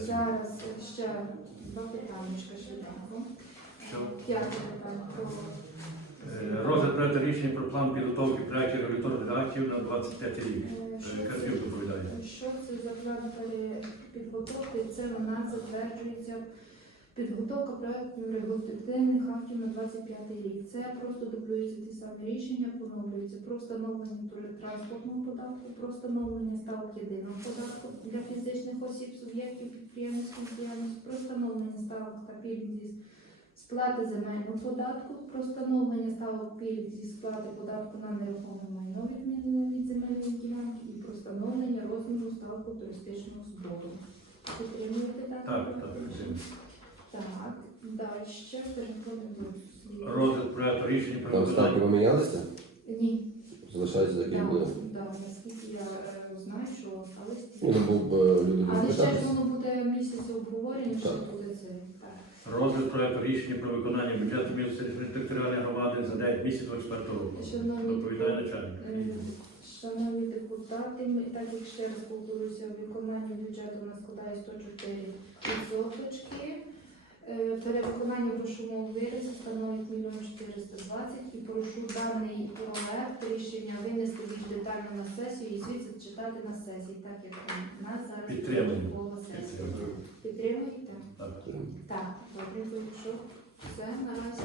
Зараз ще два питаннячка швиденько. Що? П'яте питання про Е, Розгляд проекту рішення про план підготовки проєктів регуляторних актів на 25 рік. Е, що Е, це? Доповідає. Що це за план підготовки? Це у нас затверджується підготовка проєктів регуляторних актів на 25 рік. Це просто дублюються ті самі рішення, поновлюються про встановлення тр- транспортного податку, про встановлення ставок єдиного податку для фізичних осіб, суб'єктів підприємницької діяльності, про встановлення ставок та пільг зі сплати земельного податку, про встановлення ставок пільг зі сплати податку на нерухоме майно відмінене від земельної ділянки і про встановлення розміру ставку туристичного збору. Підтримуєте так? Так, так. підтримую. Так, далі переходимо до слів. Розгляд проекту рішення про Там ставки помінялися? Ні, Залишається так, як да, було. да, наскільки я е, знаю, що остались ті. Ну, бо б, е, люди Але будуть ще ж питатися. воно буде місяць обговорення, що Так. буде це. Так. Розгляд проекту рішення про виконання бюджету місцевої територіальної громади за 9 місяців 24 року. Шановні Доповідає начальник. Е, Шановні депутати, ми так як ще раз повторюся, виконання бюджету у нас складає 104 відсоточки. Е, Перевиконання грошового виразу становить 1 420 і прошу даний проект рішення винести більш детально на сесію і звідси читати на сесії, так як у нас зараз Підтримуємо. Підтримую. Підтримуєте? Так. Так, добре, що все наразі.